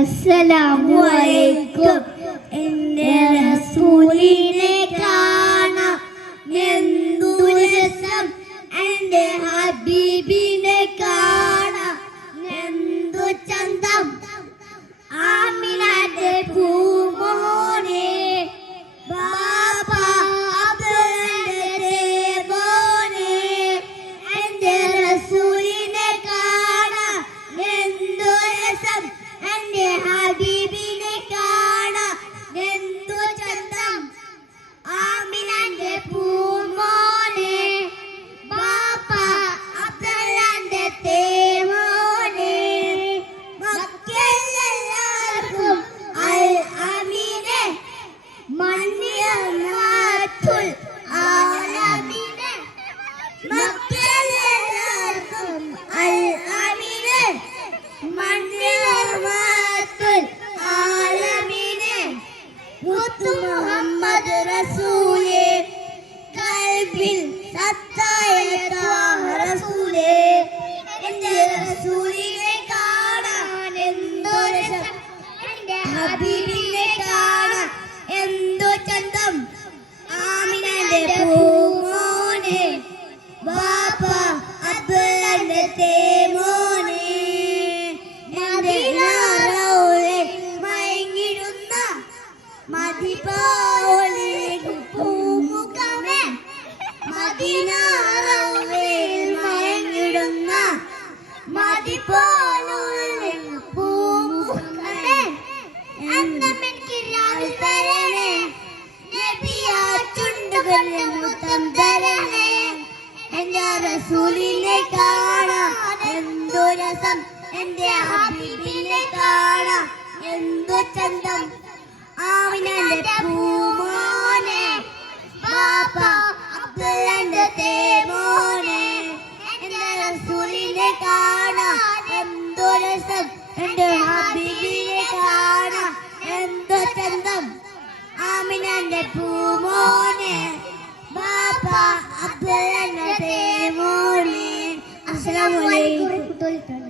അസ്സലാമു അലൈക്കും. എൻ്റെ റസൂലിനെ കാണാം എന്തു രസം, എൻ്റെ ഹബീബിനെ കാണാം എന്തു ചന്തം. ആമിനയുടെ പൂമോനെ ബാബ അബ്ദുള്ളയുടെ മോനെ, എൻ്റെ റസൂലിനെ കാണാം എന്തു രസം, എൻ്റെ ഹബീബിനെ കാണാം എന്തു ചന്തം. ആമിനയുടെ പൂമോനെ ബാപ്പ അബ്ദുള്ളയുടെ തേമോനെ, മക്കയിലെല്ലാവർക്കും അൽ അമീനെ, മണ്ണിയമാത്തുൽ ആലമീനെ. മക്കയിലെല്ലാവർക്കും അൽ അമീനെ, മണ്ണിയമാത്തുൽ ആലമീനെ. മുത്തു മുഹമ്മദ് റസൂലേ, കൽബിൽ സത്തായ ത്വാഹ റസൂലേ, എൻ്റെ റസൂലിനെ കാണാൻ എന്തു രസം, എൻ്റെ ഹബീബിനെ കാണാൻ എന്തു ചന്തം. ആമിനയുടെ പൂമോനെ ബാപ്പ അബ്ദുള്ളയുടെ തേമോനെ, മദീന റൗളയിൽ മയങ്ങിടുന്ന മദിപോലെ പൂമുഖമേ, മദീന റൗളയിൽ മയങ്ങിടുന്ന മദിപോലെ പൂമുഖമേ. അന്നമെനിക്ക് രാവിൽ തരണേ, നബിയാ ചുണ്ടുകളിൽ മുത്തം തരണേ, എൻ്റെ റസൂലിനെ കാണാൻ എന്തു രസം, എൻ്റെ ഹബീബിനെ കാണാൻ എന്തു ചന്തം. ആമിനയുടെ പൂമോനെ ബാപ്പ അബ്ദുള്ളയുടെ തേമോനെ, എൻ്റെ റസൂലിനെ കാണാൻ എന്തു രസം, എൻ്റെ ഹബീബിനെ കാണാൻ എന്തു ചന്തം. ആമിനയുടെ പൂമോനെ ബാപ്പ അബ്ദുള്ളയുടെ തേമോനെ. അസ്സലാമു അലൈക്കും.